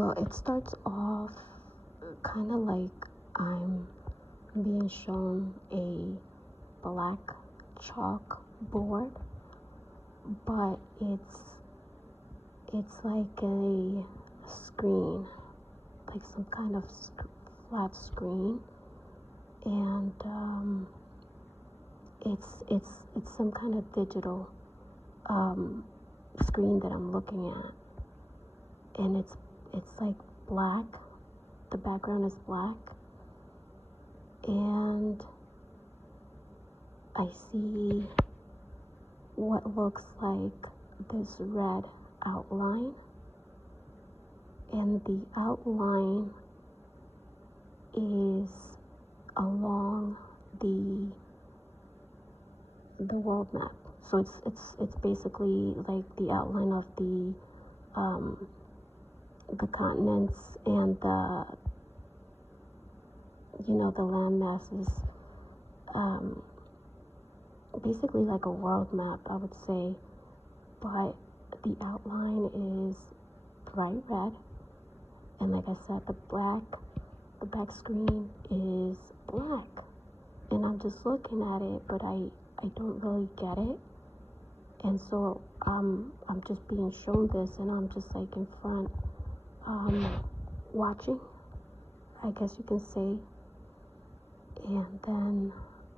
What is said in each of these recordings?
Well, it starts off kind of like I'm being shown a black chalk board, but it's like a screen, like some kind of flat screen, and it's some kind of digital screen that I'm looking at, and it's like black. The background is black, and I see what looks like this red outline, and the outline is along the world map. So it's basically like the outline of the continents and the land masses, basically like a world map, I would say, but the outline is bright red, and like I said, the back screen is black, and I'm just looking at it, but I don't really get it, and so I'm just being shown this, and I'm just like in front, watching, I guess you can say, and then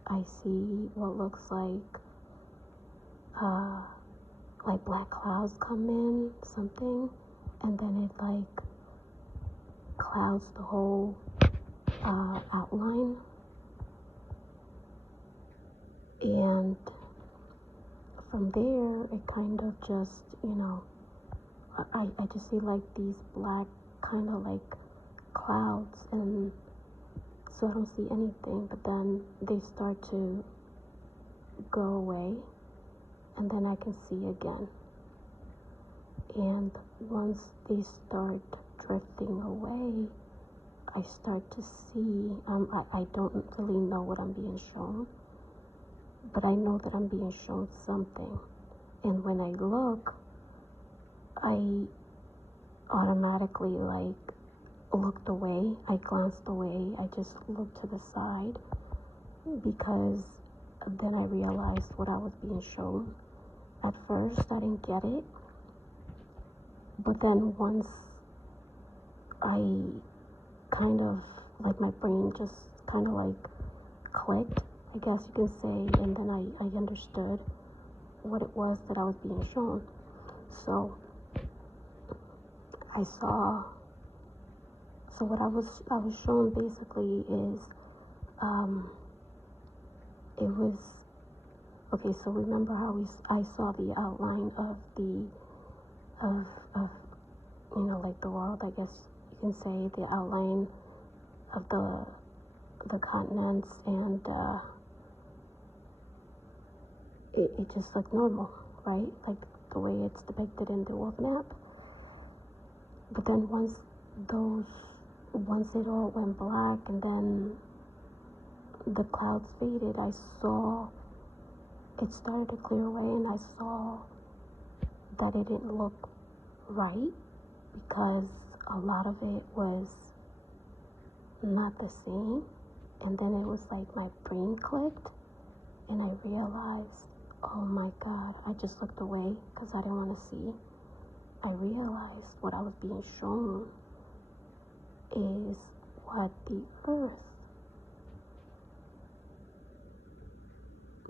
I see what looks like black clouds come in, something, and then it like clouds the whole outline, and from there it kind of just, I just see like these black kind of like clouds, and so I don't see anything, but then they start to go away, and then I can see again, and once they start drifting away, I start to see, I don't really know what I'm being shown, but I know that I'm being shown something, and when I look, I automatically like looked away, I glanced away, I just looked to the side, because then I realized what I was being shown. At first I didn't get it, but then once I kind of, like my brain just kind of like clicked, I guess you can say, and then I understood what it was that I was being shown. So what I was shown basically is, it was, okay, so remember how I saw the outline of like the world, I guess you can say, the outline of the continents, and it just looked normal, right? Like the way it's depicted in the world map. But then once it all went black, and then the clouds faded, I saw it started to clear away, and I saw that it didn't look right, because a lot of it was not the same, and then it was like my brain clicked, and I realized, oh my God, I just looked away because I didn't want to see. I realized what I was being shown is what the earth,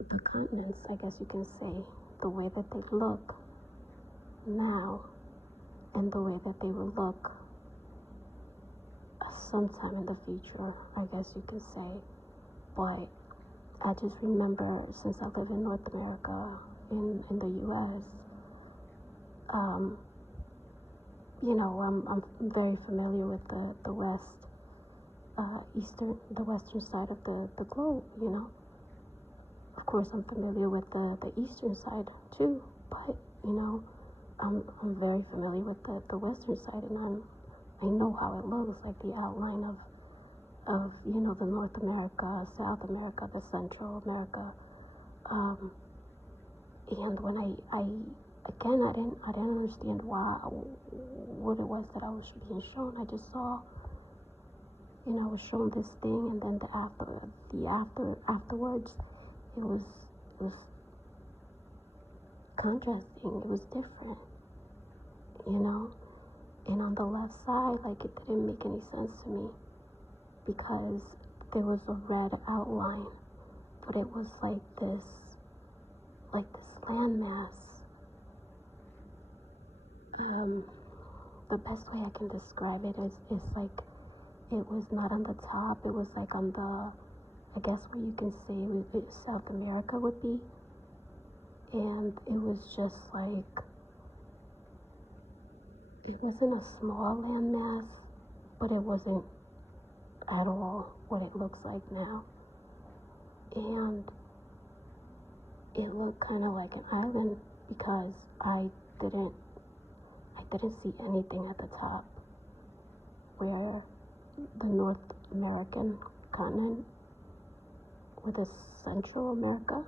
the continents, I guess you can say, the way that they look now, and the way that they will look sometime in the future, I guess you can say. But I just remember, since I live in North America, in the U.S., I'm very familiar with the western side of the globe, Of course, I'm familiar with the eastern side too, but, I'm very familiar with the western side, and I know how it looks, like the outline of the North America, South America, the Central America, and when again, I didn't understand what it was that I was being shown. I just saw, I was shown this thing, and then afterwards, it was contrasting. It was different, you know. And on the left side, like, it didn't make any sense to me because there was a red outline, but it was like this landmass. The best way I can describe it is like it was not on the top. It was like on the, I guess where you can say South America would be. And it was just like, it wasn't a small landmass, but it wasn't at all what it looks like now. And it looked kind of like an island because I didn't see anything at the top where the North American continent with the Central America.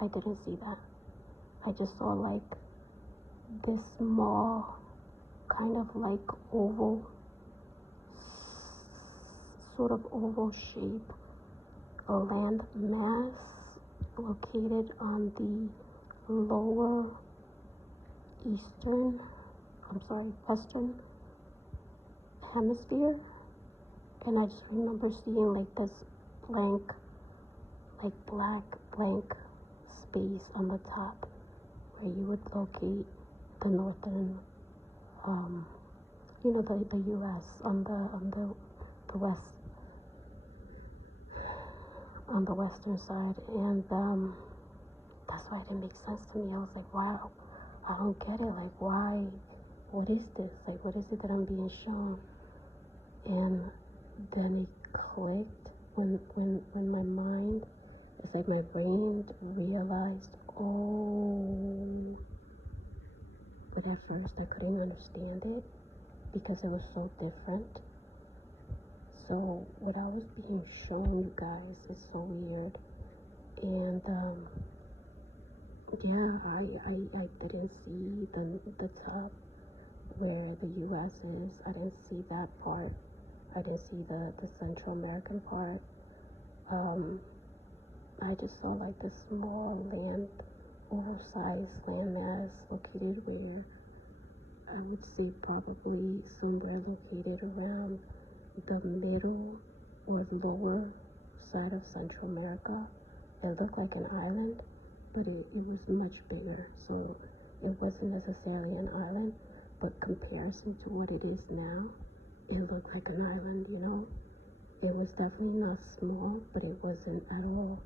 I didn't see that. I just saw like this small kind of like oval, sort of oval shape, a land mass located on the lower western hemisphere. And I just remember seeing like this blank, like black blank space on the top where you would locate the northern, the U.S. on the west, on the western side. And that's why it didn't make sense to me. I was like, wow, I don't get it. Like, why? What is this? Like, what is it that I'm being shown? And then it clicked when my mind, it's like my brain realized, oh. But at first I couldn't understand it because it was so different. So what I was being shown, you guys, is so weird. And I didn't see the top where the U.S. is. I didn't see that part. I didn't see the Central American part. I just saw like this small oversized landmass located where I would say probably somewhere located around the middle or lower side of Central America. It looked like an island, but it was much bigger. So it wasn't necessarily an island, but comparison to what it is now, it looked like an island, you know? It was definitely not small, but it wasn't at all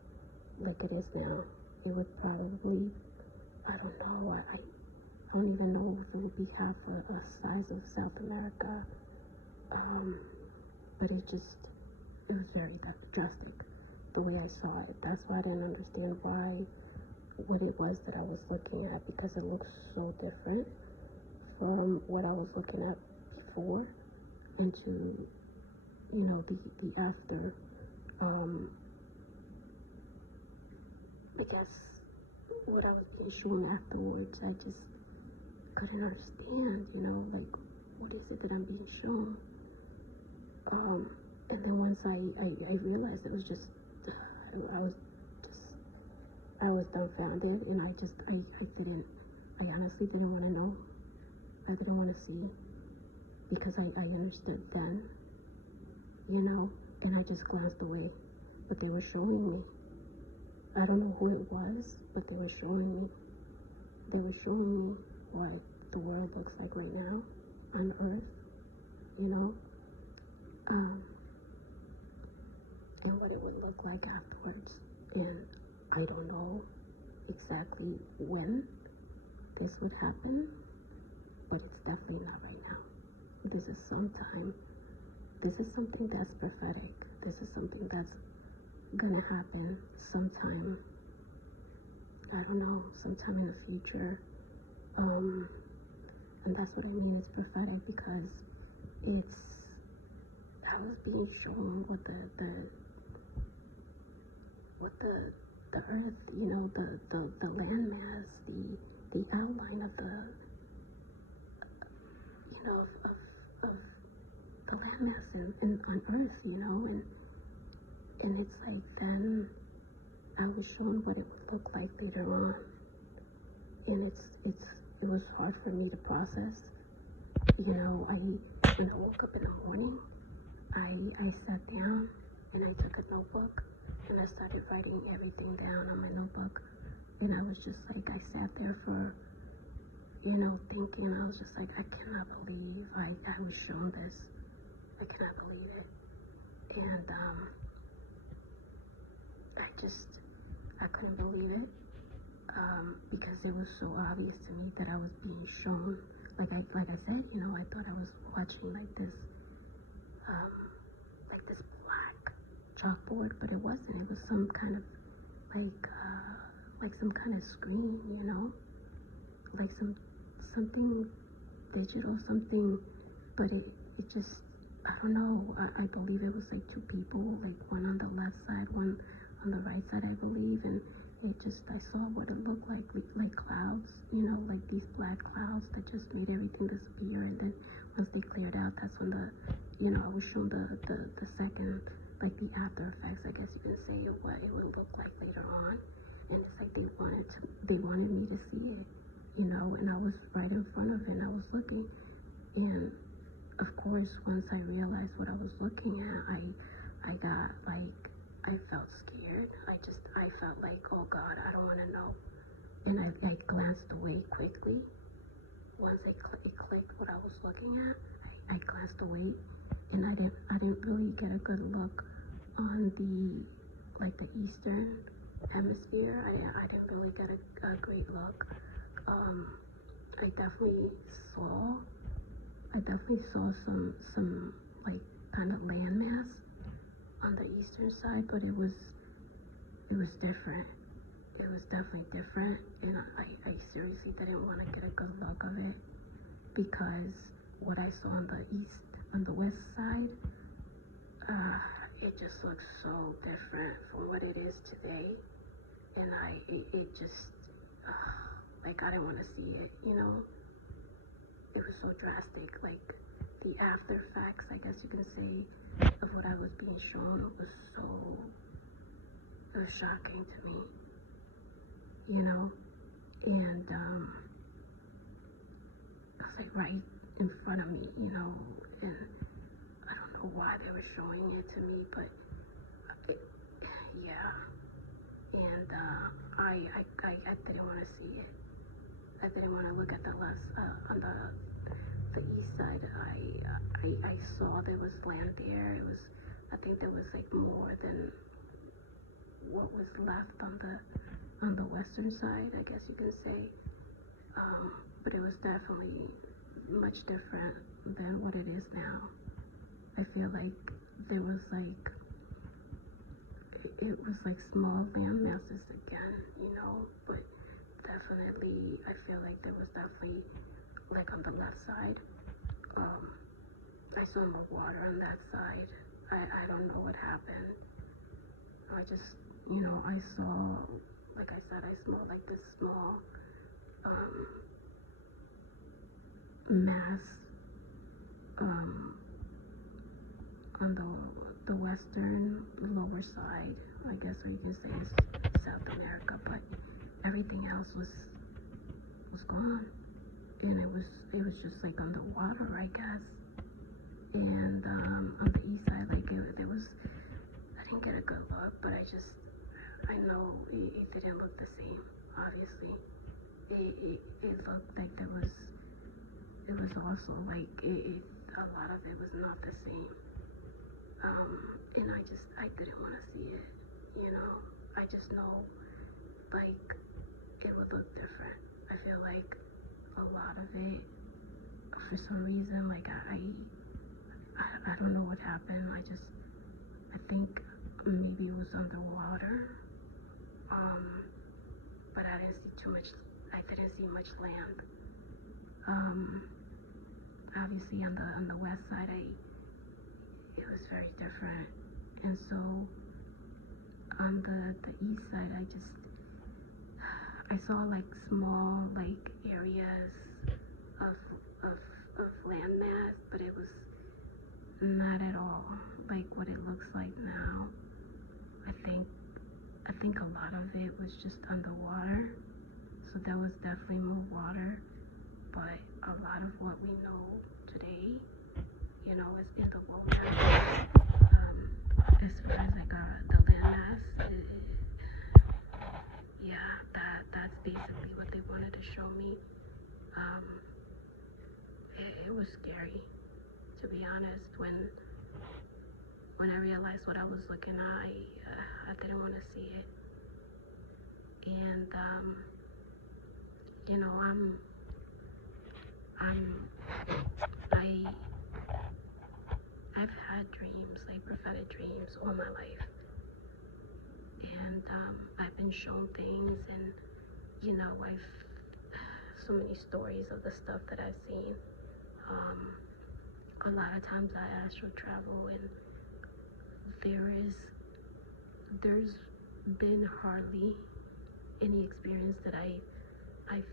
like it is now. It would probably, I don't know, I don't even know if it would be half a size of South America. But it was very drastic, the way I saw it. That's why I didn't understand what it was that I was looking at, because it looks so different from what I was looking at before, and to, the after, I guess what I was being shown afterwards, I just couldn't understand, like, what is it that I'm being shown? And then once I realized it was just, I was dumbfounded, and I honestly didn't want to know. I didn't want to see, because I understood then, and I just glanced away. But they were showing me. I don't know who it was, but they were showing me. They were showing me what the world looks like right now on Earth, and what it would look like afterwards. And I don't know exactly when this would happen, but it's definitely not right now. This is sometime. This is something that's prophetic. This is something that's gonna happen sometime. I don't know, sometime in the future. And that's what I mean, it's prophetic, because I was being shown what the earth, the landmass, the outline of the, of the landmass and on Earth, and it's like then I was shown what it would look like later on, and it was hard for me to process. When I woke up in the morning, I sat down and I took a notebook and I started writing everything down on my notebook, and I was just like, I sat there for, thinking. I was just like, I cannot believe I was shown this. I cannot believe it. And I couldn't believe it, because it was so obvious to me that I was being shown. Like I said, I thought I was watching like this black chalkboard, but it wasn't. It was some kind of like some kind of screen, like something digital, something, but it just, I don't know. I believe it was like two people, like one on the left side, one on the right side, I believe, and I saw what it looked like clouds, like these black clouds that just made everything disappear, and then once they cleared out, that's when I was shown the second, like the after effects, I guess you can say, of what it would look like later on, and it's like they wanted me to see it, and I was right in front of it, and I was looking, and of course, once I realized what I was looking at, I got like, I felt scared. I felt like, oh God, I don't want to know. And I glanced away quickly. Once it clicked what I was looking at, I glanced away, and I didn't really get a good look on the eastern hemisphere. I didn't really get a great look. I definitely saw some like kind of landmass on the eastern side, but it was different. It was definitely different, and I seriously didn't want to get a good look of it, because what I saw on the west side, it just looks so different from what it is today, and it just, like, I didn't want to see it, It was so drastic, like, the after facts, I guess you can say, of what I was being shown was it was shocking to me, and I was like right in front of me, and I don't know why they were showing it to me, but yeah, and I didn't want to see it. I didn't want to look at the left, on the east side. I saw there was land there. I think there was like more than what was left on the western side, I guess you can say. But it was definitely much different than what it is now. I feel like there was like, it was like small land masses again, but definitely, I feel like there was definitely, like on the left side, I saw more water on that side. I don't know what happened. I just, I saw, like I said, I saw like this small mass on the western lower side, I guess what you can say is South America, but everything else was gone, and it was just like underwater, I guess. And on the east side, like there was, I didn't get a good look, but I know it didn't look the same. Obviously, it looked like it was also like a lot of it was not the same. And I didn't want to see it. I just know, like, it would look different. I feel like a lot of it, for some reason, like I don't know what happened. I think maybe it was underwater. But I didn't see too much. I didn't see much land. Obviously on the west side, it was very different, and so on the east side, I saw like small like areas of of of landmass, but it was not at all like what it looks like now. I think a lot of it was just underwater, so there was definitely more water, but a lot of what we know today, you know, is in the wilderness. As far as like the landmass, yeah, that's basically what they wanted to show me. Um, it was scary, to be honest. When I realized what I was looking at, I didn't want to see it. And you know, I I've had dreams, like prophetic dreams, all my life, and I've been shown things, and you know, I've so many stories of the stuff that I've seen. A lot of times I astral travel, and there's been hardly any experience that I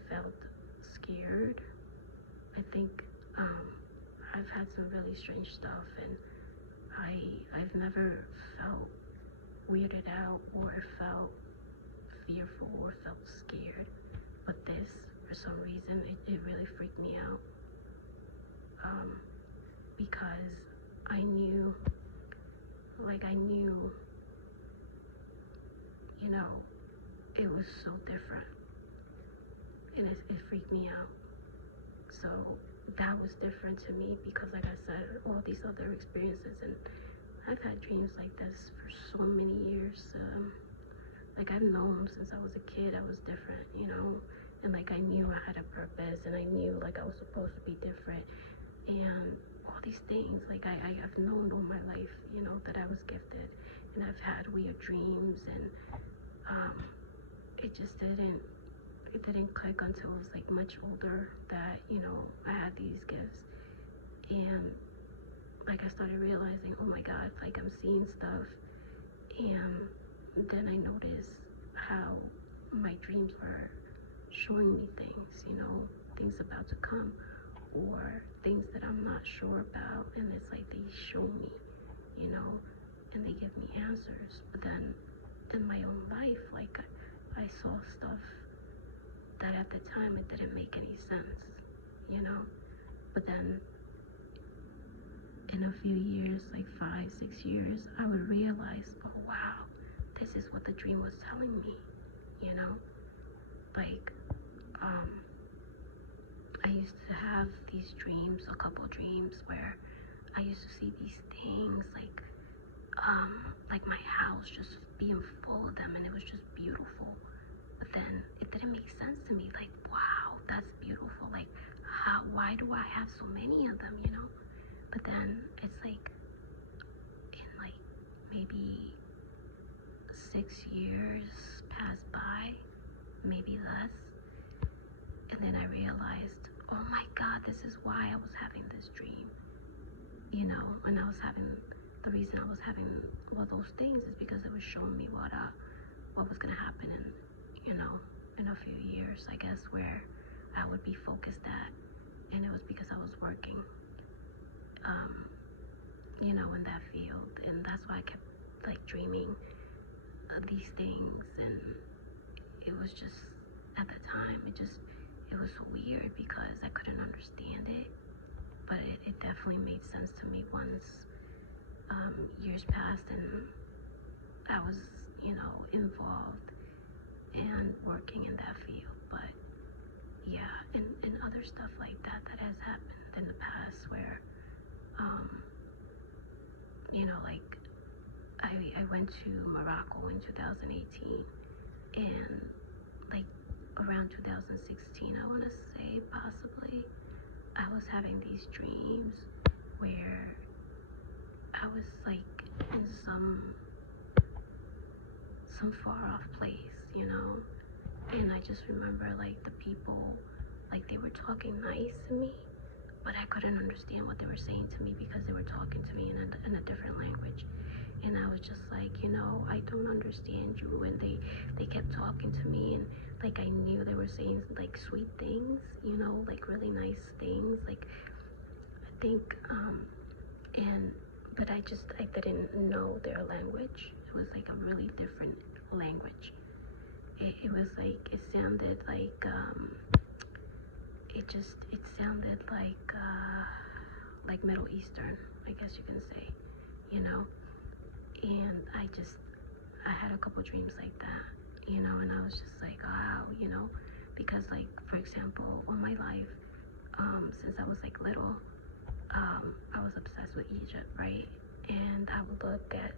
felt scared. I think I've had some really strange stuff, and I've never felt weirded out or felt fearful or felt scared. But this, for some reason, it really freaked me out. Because I knew, you know, it was so different, and it freaked me out. So that was different to me because, like I said, all these other experiences, and I've had dreams like this for so many years. Like I've known since I was a kid I was different, you know, and like I knew I had a purpose, and I knew like I was supposed to be different, and all these things. Like I've known all my life, you know, that I was gifted, and I've had weird dreams, and it just didn't click until I was like much older that, you know, I had these gifts. And like I started realizing, oh my god, like I'm seeing stuff. And then I noticed how my dreams were showing me things, you know, things about to come, or things that I'm not sure about, and it's like they show me, you know, and they give me answers. But then in my own life, like I saw stuff that at the time it didn't make any sense, you know. But then in a few years, like 5, 6 years, I would realize, oh wow, this is what the dream was telling me, you know. Like I used to have these dreams, a couple dreams, where I used to see these things like my house just being full of them, and it was just beautiful. But then it didn't make sense to me. Like, wow, that's beautiful. Like, why do I have so many of them, you know? But then it's like in like maybe 6 years passed by, maybe less, and then I realized, oh my god, this is why I was having this dream, you know. And the reason I was having all those things is because it was showing me what was gonna happen in, you know, in a few years, I guess, where I would be focused at. And it was because I was working, you know, in that field, and that's why I kept like dreaming these things. And it was just, at the time, it was so weird because I couldn't understand it, but it definitely made sense to me once years passed and I was, you know, involved and working in that field. But yeah, and other stuff like that has happened in the past where you know, like I went to Morocco in 2018, and like around 2016, I want to say, possibly, I was having these dreams where I was like in some far off place, you know. And I just remember like the people, like they were talking nice to me, but I couldn't understand what they were saying to me because they were talking to me in a different language. And I was just like, you know, I don't understand you. And they kept talking to me, and like I knew they were saying like sweet things, you know, like really nice things. Like I think and but I didn't know their language. It was like a really different language. It was like it sounded sounded like Middle Eastern, I guess you can say, you know. And I had a couple dreams like that, you know, and I was just like, wow, you know, because like for example, all my life, since I was like little, I was obsessed with Egypt, right? And I would look at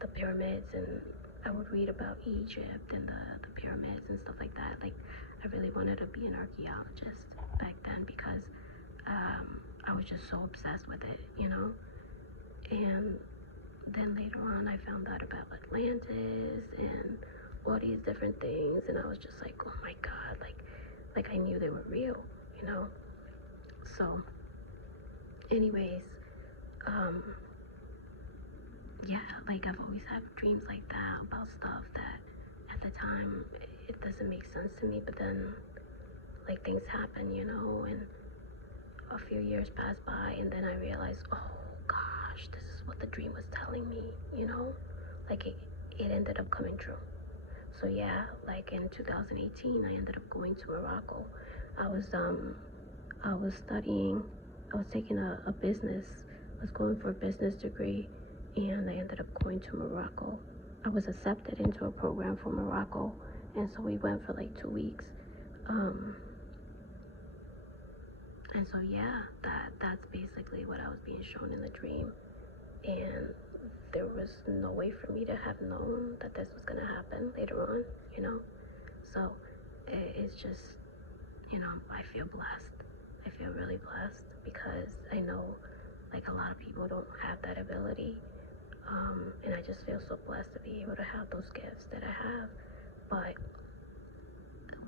the pyramids, and I would read about Egypt and the pyramids and stuff like that. Like I really wanted to be an archaeologist back then because I was just so obsessed with it, you know. And then later on I found out about Atlantis and all these different things, and I was just like, oh my god, like I knew they were real, you know. So anyways, um yeah, like I've always had dreams like that about stuff that at the time it doesn't make sense to me, but then like things happen, you know, and a few years pass by, and then I realized, oh gosh, this is what the dream was telling me, you know, like it ended up coming true. So yeah, like in 2018, I ended up going to Morocco. I was I was studying, I was taking a business, I was going for a business degree, and I ended up going to Morocco. I was accepted into a program for Morocco, and so we went for like 2 weeks. Um, and so yeah, that's basically what I was being shown in the dream, and there was no way for me to have known that this was gonna happen later on, you know. So it's just, you know, I feel blessed. I feel really blessed because I know like a lot of people don't have that ability. And I just feel so blessed to be able to have those gifts that I have. But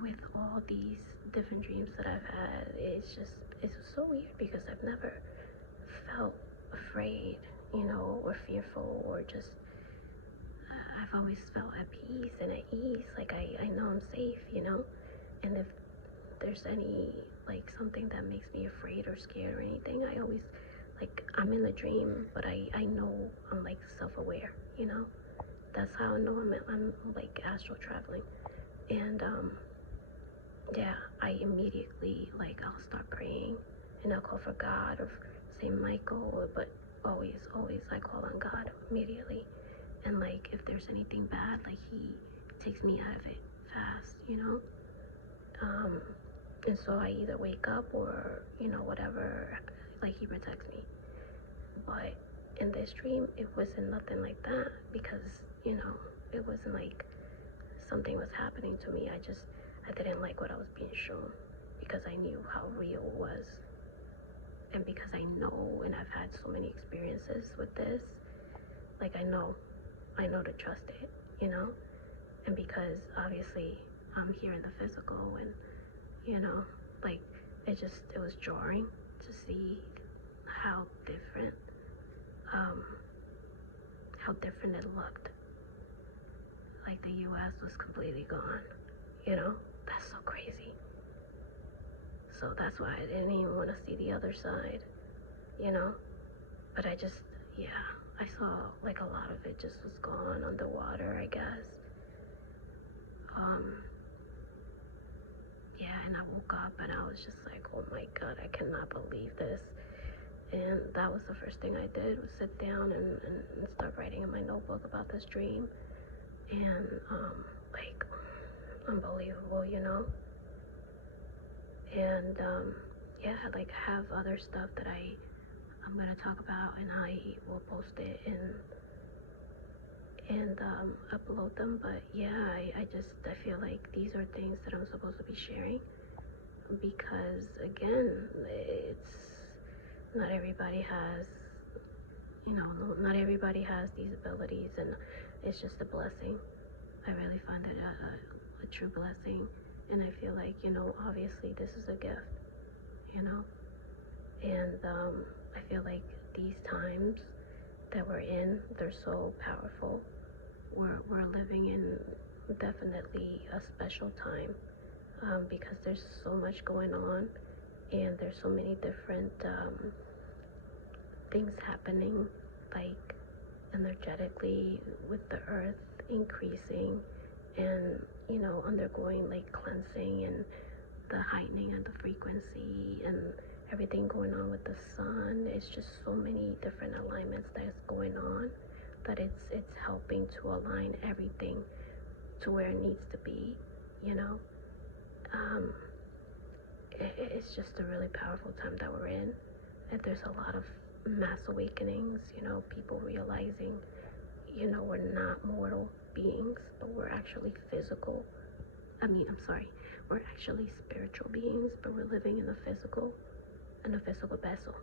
with all these different dreams that I've had, it's so weird because I've never felt afraid, you know, or fearful, or just I've always felt at peace and at ease. Like I know I'm safe, you know. And if there's any like something that makes me afraid or scared or anything, I always like I'm in the dream, but I know I'm like self-aware, you know. That's how I know I'm like astral traveling. And yeah, I immediately like I'll start praying, and I'll call for God or Saint Michael, but always I call on God immediately. And like if there's anything bad, like he takes me out of it fast, you know. And so I either wake up or, you know, whatever, like he protects me. But in this dream, it wasn't nothing like that because, you know, it wasn't like something was happening to me. I didn't like what I was being shown because I knew how real it was. And because I know, and I've had so many experiences with this, like I know to trust it, you know? And because obviously I'm here in the physical, and you know, like it was jarring to see how different um how different it looked. Like the US was completely gone, you know. That's so crazy. So that's why I didn't even want to see the other side, you know. But yeah, I saw like a lot of it just was gone underwater, I guess. um yeah, and I woke up and I was just like, oh my god, I cannot believe this. And that was the first thing I did, was sit down and start writing in my notebook about this dream. And like unbelievable, you know. And yeah, like have other stuff that I'm gonna talk about, and I will post it and upload them. But yeah, I feel like these are things that I'm supposed to be sharing because again, it's not everybody has, you know, not everybody has these abilities, and it's just a blessing. I really find it a true blessing, and I feel like, you know, obviously this is a gift, you know. And I feel like these times that we're in, they're so powerful. We're living in definitely a special time, because there's so much going on, and there's so many different things happening, like energetically, with the earth increasing and undergoing like cleansing, and the heightening of the frequency, and everything going on with the sun. It's just so many different alignments that's going on, that it's helping to align everything to where it needs to be. It's just a really powerful time that we're in, and there's a lot of mass awakenings, people realizing we're not mortal beings, but we're actually physical. We're actually spiritual beings, but we're living in a physical vessel,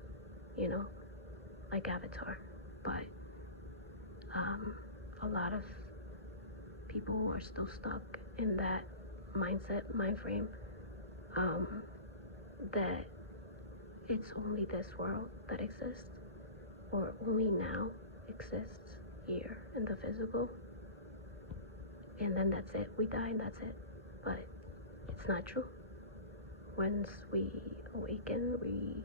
like Avatar. But a lot of people are still stuck in that mind frame, that it's only this world that exists, or only now exists here in the physical, and then that's it. We die and that's it. But it's not true. Once we awaken, we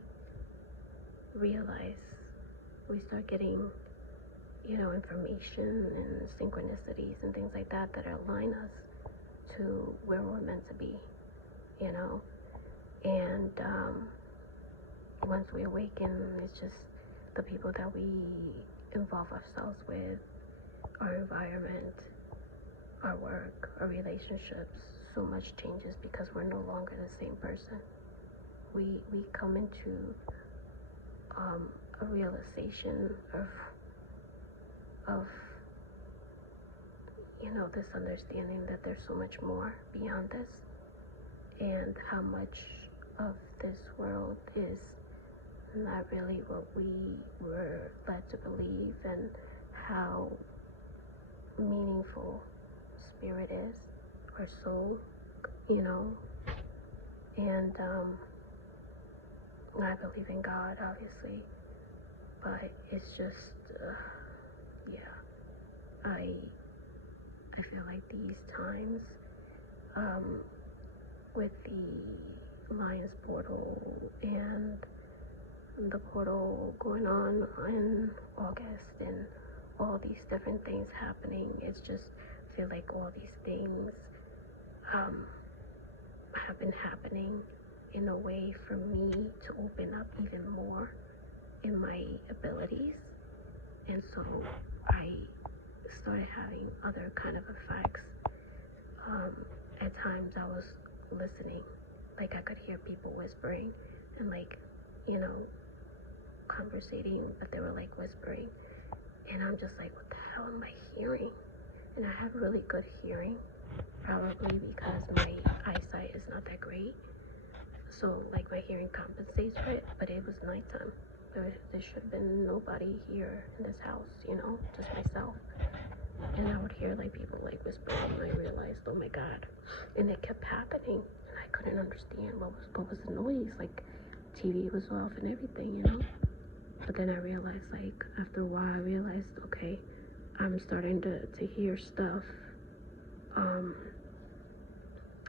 realize, we start getting information and synchronicities and things like that align us to where we're meant to be. And once we awaken, it's just the people that we involve ourselves with, our environment, our work, our relationships. So much changes because we're no longer the same person. We come into a realization of this understanding that there's so much more beyond this, and how much of this world is not really what we were led to believe, and how meaningful spirit is, or soul, and I believe in God, obviously, but it's just I feel like these times, with the Lions portal and the portal going on in August, and all these different things happening, it's just, I feel like all these things have been happening in a way for me to open up even more in my abilities. And so I started having other kind of effects. At times I was listening, like I could hear people whispering, and conversating, but they were like whispering, and I'm just like, what the hell am I hearing? And I have really good hearing, probably because my eyesight is not that great, so like my hearing compensates for it. But it was nighttime. There should have been nobody here in this house, just myself. And I would hear like people like whispering, and I realized, oh my God. And it kept happening, and I couldn't understand what was the noise. Like TV was off and everything, But then I realized, like after a while, I realized, okay, I'm starting to hear stuff,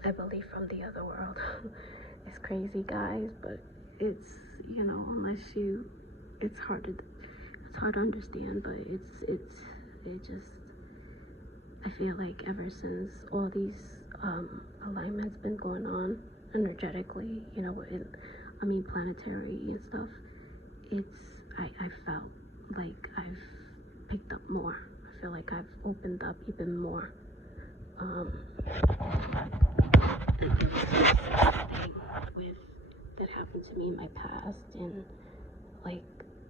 I believe from the other world. It's crazy, guys, but it's, unless it's hard to understand, but it just, I feel like ever since all these alignments been going on energetically, planetary and stuff, I felt like I've picked up more. I feel like I've opened up even more. That happened to me in my past, and like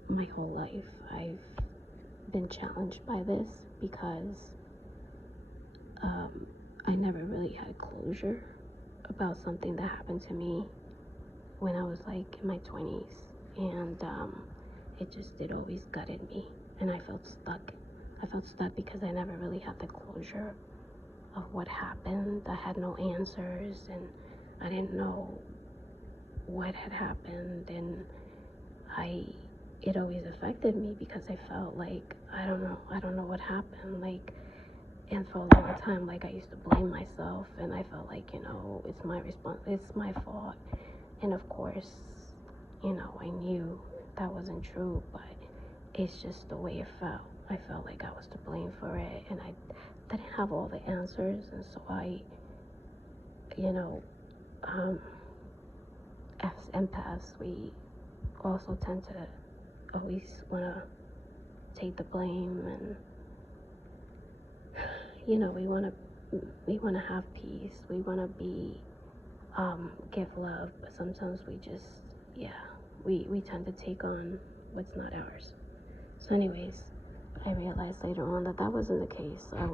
my whole life I've been challenged by this, because I never really had closure about something that happened to me when I was like in my 20s, and it always gutted me, and I felt stuck because I never really had the closure of what happened. I had no answers, and I didn't know what had happened, and it always affected me because I felt like, I don't know what happened. Like, and for a long time, like, I used to blame myself, and I felt like, it's my fault. And of course, I knew that wasn't true, but it's just the way it felt. I felt like I was to blame for it, and I didn't have all the answers, and so I, as empaths, we also tend to always want to take the blame, and we want to have peace, we want to be give love, but sometimes we just, we tend to take on what's not ours. So anyways, I realized later on that wasn't the case. I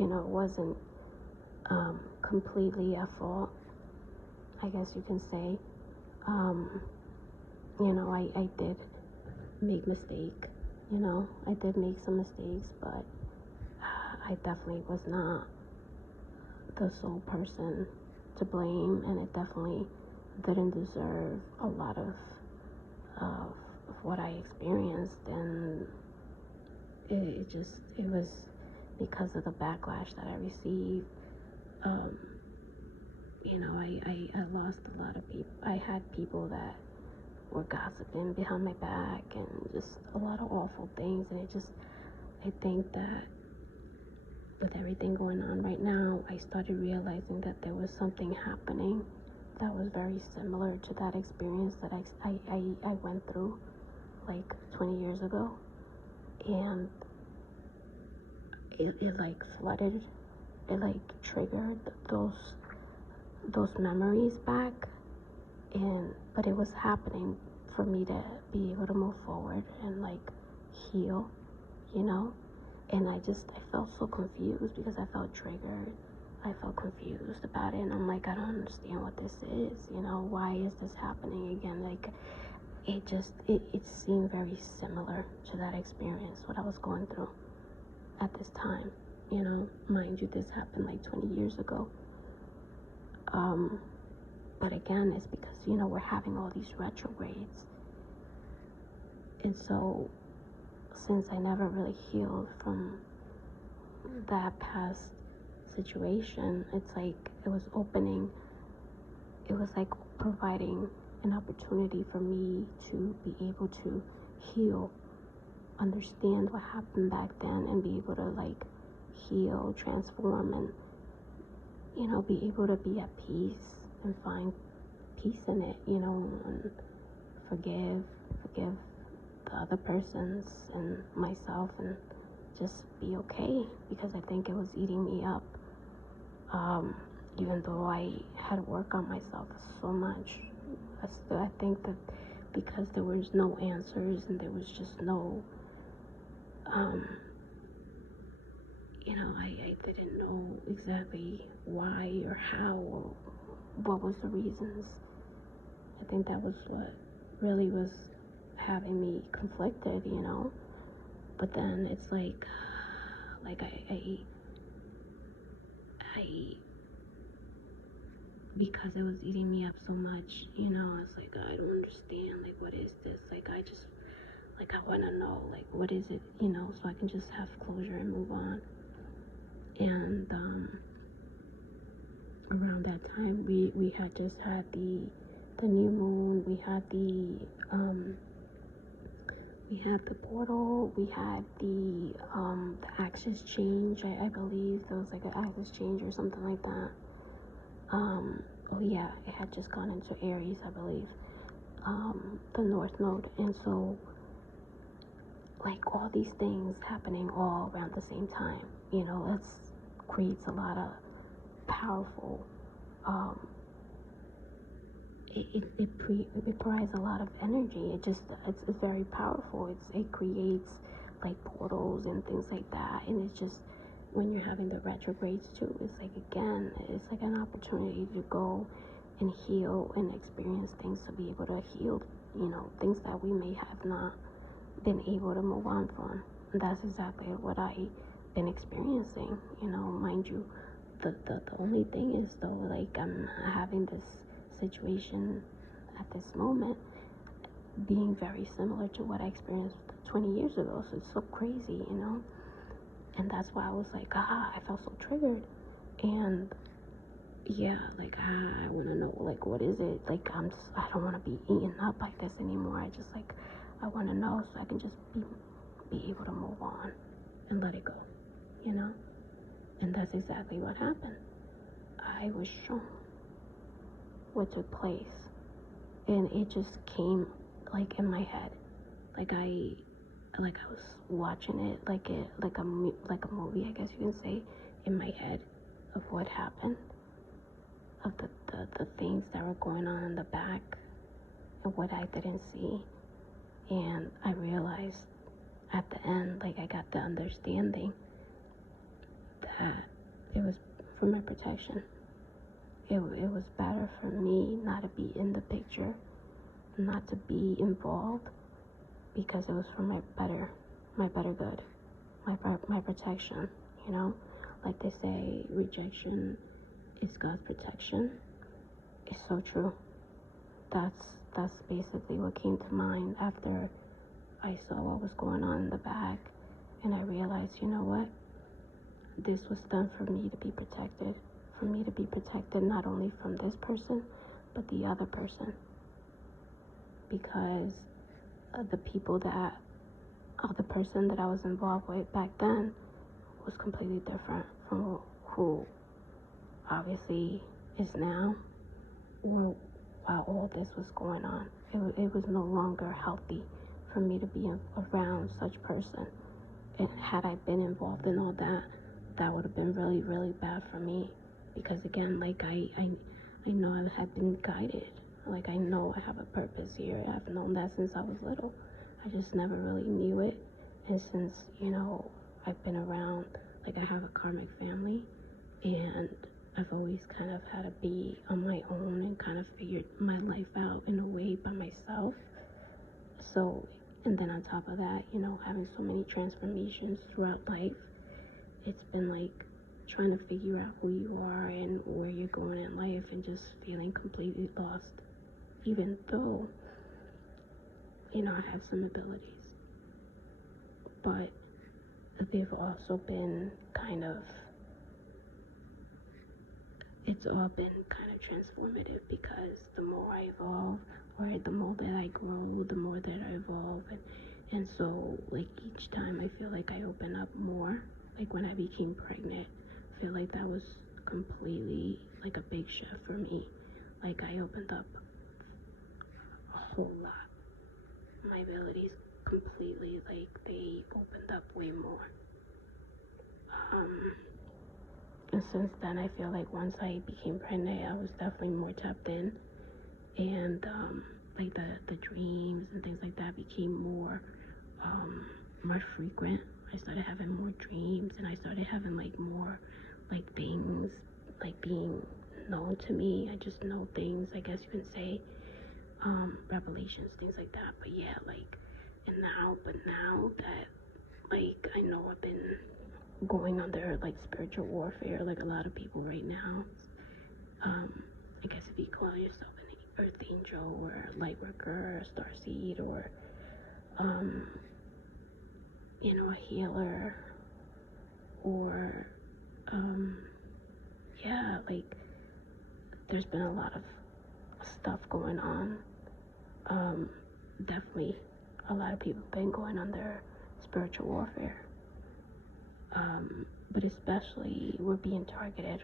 wasn't completely at fault, I guess you can say. I did make mistake, I did make some mistakes, but I definitely was not the sole person to blame, and it definitely didn't deserve a lot of what I experienced, and it was because of the backlash that I received. I lost a lot of people. I had people that were gossiping behind my back, and just a lot of awful things, and I think that with everything going on right now, I started realizing that there was something happening that was very similar to that experience that I went through like 20 years ago, and it like flooded, it like triggered those memories back, but it was happening for me to be able to move forward and like heal, and I felt so confused because I felt triggered. I felt confused about it, and I'm like, I don't understand what this is, why is this happening again? Like, it seemed very similar to that experience, what I was going through at this time. Mind you, this happened like 20 years ago. But again, it's because, we're having all these retrogrades. And so, since I never really healed from that past situation, it's like it was like providing an opportunity for me to be able to heal, understand what happened back then, and be able to like heal, transform, and be able to be at peace and find peace in it, and forgive the other persons and myself, and just be okay, because I think it was eating me up. Even though I had worked on myself so much, I think that because there was no answers and there was just no, I didn't know exactly why or how or what was the reasons. I think that was what really was having me conflicted, but then it's like I because it was eating me up so much, it's like, I don't understand, like, what is this? Like, I just, like, I want to know, like, what is it, so I can just have closure and move on. And around that time, we had just had the new moon, we had the portal, we had the axis change. I believe there was like an axis change or something like that. Oh yeah, it had just gone into Aries, I believe, the North Node. And so, like, all these things happening all around the same time, it creates a lot of powerful, it provides a lot of energy. It's very powerful. It creates like portals and things like that, and it's just, when you're having the retrogrades too, it's like, again, it's like an opportunity to go and heal and experience things, to be able to heal, things that we may have not been able to move on from. And that's exactly what I've been experiencing. Mind you, the only thing is, though, like, I'm having this situation at this moment being very similar to what I experienced 20 years ago. So it's so crazy, and that's why I was like, I felt so triggered. And yeah, like I want to know, like, what is it? Like, I don't want to be eaten up like this anymore. I want to know so I can just be able to move on and let it go, and that's exactly what happened. I was shown what took place, and it just came like in my head, like I was watching it like a movie, I guess you can say, in my head, of what happened, of the things that were going on in the back and what I didn't see. And I realized at the end, like, I got the understanding that it was for my protection. It was better for me not to be in the picture, not to be involved, because it was for my better good, my protection. Like they say, rejection is God's protection. It's so true. That's basically what came to mind after I saw what was going on in the back, and I realized, you know what? This was done for me to be protected. For me to be protected not only from this person, but the other person. Because the person that I was involved with back then was completely different from who obviously is now, or while all this was going on. It was no longer healthy for me to be around such person. And had I been involved in all that, that would have been really, really bad for me. Because again, like I know I had been guided. Like, I know I have a purpose here. I've known that since I was little. I just never really knew it. And since, I've been around, like, I have a karmic family, and I've always kind of had to be on my own and kind of figured my life out in a way by myself. So, and then on top of that, having so many transformations throughout life, it's been like trying to figure out who you are and where you're going in life, and just feeling completely lost, even though, I have some abilities. But they've also been it's all been kind of transformative, because the more I evolve, or the more that I grow, the more that I evolve. And so, like, each time I feel like I open up more. Like, when I became pregnant, I feel like that was completely like a big shift for me. Like, I opened up a whole lot. My abilities completely, like, they opened up way more. And since then, I feel like once I became pregnant, I was definitely more tapped in. And like the dreams and things like that became more frequent. I started having more dreams, and I started having like more like things like being known to me. I just know things, I guess you can say, revelations, things like that. But yeah, like, now that, like, I know I've been going under like spiritual warfare, like a lot of people right now. I guess if you call yourself an earth angel, or a light worker, or a starseed, or a healer, or yeah, like, there's been a lot of stuff going on. Definitely a lot of people have been going under spiritual warfare. But especially, we're being targeted,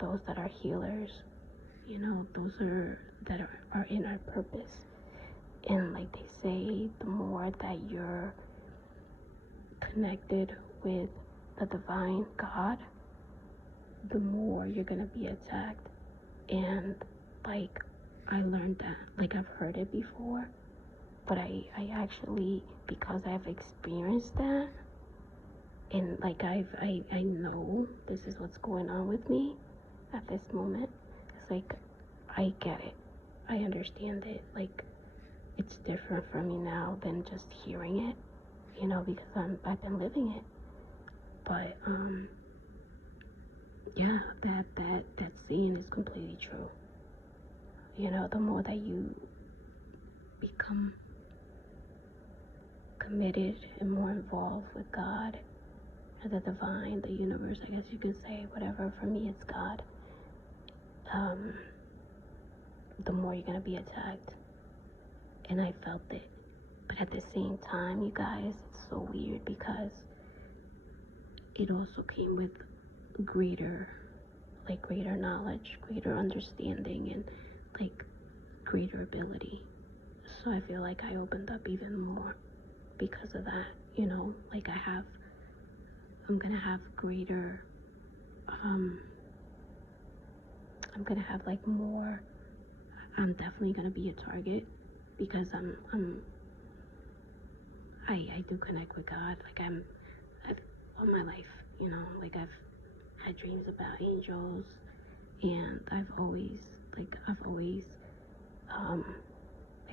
those that are healers, those that are in our purpose. And like they say, the more that you're connected with the divine God, the more you're gonna be attacked. And like, I learned that, like, I've heard it before, but I actually, because I've experienced that, and like I know this is what's going on with me at this moment. It's like, I get it, I understand it. Like, it's different for me now than just hearing it, because I've been living it. But yeah, that saying is completely true. The more that you become committed and more involved with God or the divine, the universe, I guess you could say, whatever. For me, it's God. The more you're going to be attacked. And I felt it. But at the same time, you guys, it's so weird because it also came with greater knowledge, greater understanding, and like greater ability. So I feel like I opened up even more because of that, like I'm gonna have greater, I'm gonna have like more, I'm definitely gonna be a target because I do connect with God. Like I've all my life, like I've had dreams about angels, and I've always, like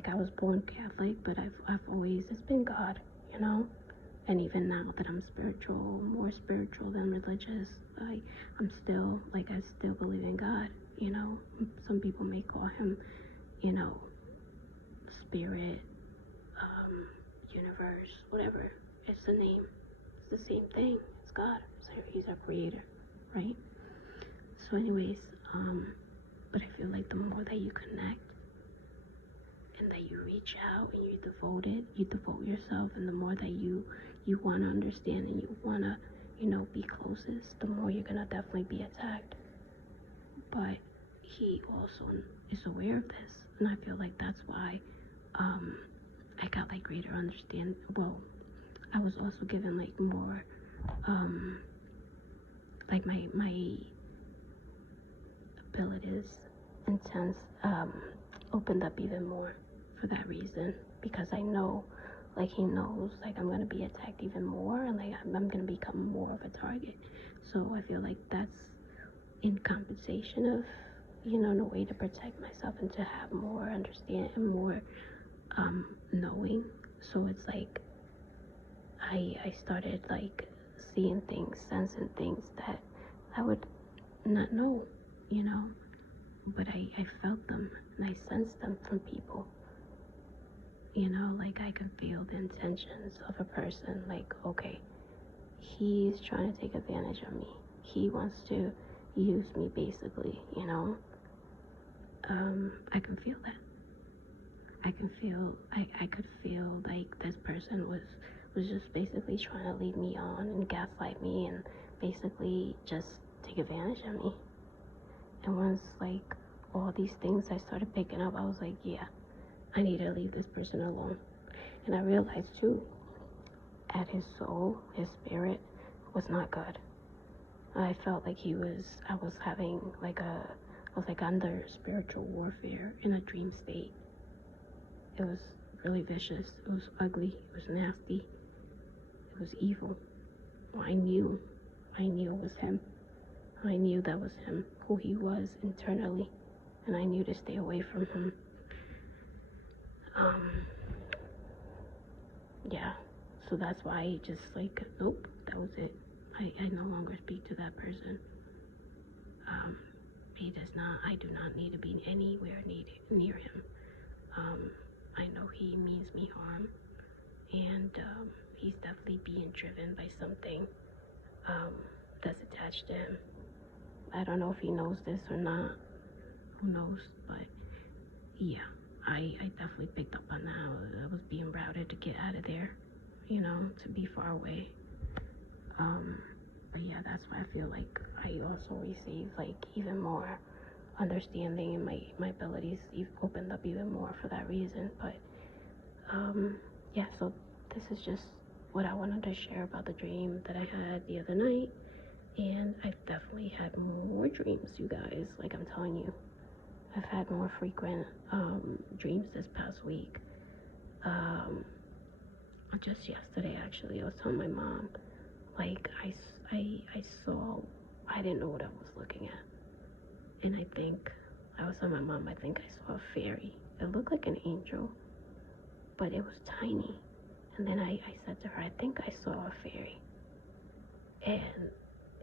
I was born Catholic, but I've always, it's been God, and even now that I'm spiritual, more spiritual than religious, I'm still, I still believe in God, some people may call him, spirit, universe, whatever, it's the name, it's the same thing, it's God, he's our creator, right? So anyways, but I feel like the more that you connect and that you reach out and you devote yourself, and the more that you want to understand and you want to, be closest, the more you're going to definitely be attacked. But he also is aware of this, and I feel like that's why I got like greater understanding. Well, I was also given like more, like my abilities intense, opened up even more for that reason, because I know, like he knows, like I'm gonna be attacked even more, and like I'm gonna become more of a target. So I feel like that's in compensation of, in a way to protect myself and to have more understanding and more knowing. So it's like I started like seeing things, sensing things that I would not know, but I felt them and I sensed them from people. Like I can feel the intentions of a person, like, okay, he's trying to take advantage of me. He wants to use me, basically, I can feel that. I could feel like this person was just basically trying to lead me on and gaslight me and basically just take advantage of me. And once like all these things I started picking up, I was like, yeah, I need to leave this person alone. And I realized too, at his soul, his spirit was not good. I felt like I was having like I was like under spiritual warfare in a dream state. It was really vicious. It was ugly. It was nasty. It was evil. Well, I knew it was him. I knew that was him, who he was internally, and I knew to stay away from him. Yeah, so that's why I just like, nope, that was it. I no longer speak to that person. I do not need to be anywhere near him. I know he means me harm, and he's definitely being driven by something that's attached to him. I don't know if he knows this or not. Who knows? But yeah, I definitely picked up on that. I was being routed to get out of there, to be far away. But yeah, that's why I feel like I also received like even more understanding, and my abilities opened up even more for that reason. But yeah, so this is just what I wanted to share about the dream that I had the other night. And I've definitely had more dreams, you guys, like I'm telling you. I've had more frequent dreams this past week. Just yesterday, actually, I was telling my mom, like, I saw, I didn't know what I was looking at. And I was telling my mom, I think I saw a fairy. It looked like an angel, but it was tiny. And then I said to her, I think I saw a fairy. And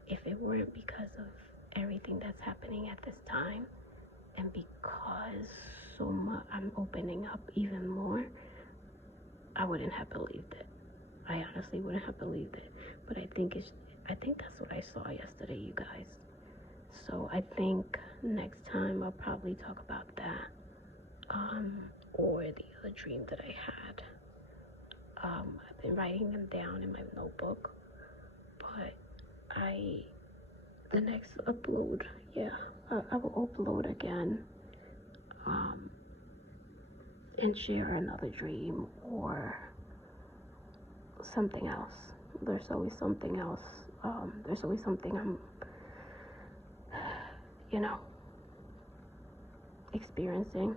if it weren't because of everything that's happening at this time, and because so much I'm opening up even more, I wouldn't have believed it. I honestly wouldn't have believed it. But I think that's what I saw yesterday, you guys. So I think next time I'll probably talk about that. Or the other dream that I had. I've been writing them down in my notebook, but the next upload, yeah, I will upload again, and share another dream or something else. There's always something else. There's always something I'm, experiencing.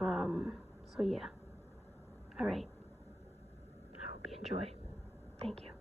So yeah. All right. I hope you enjoy. Thank you.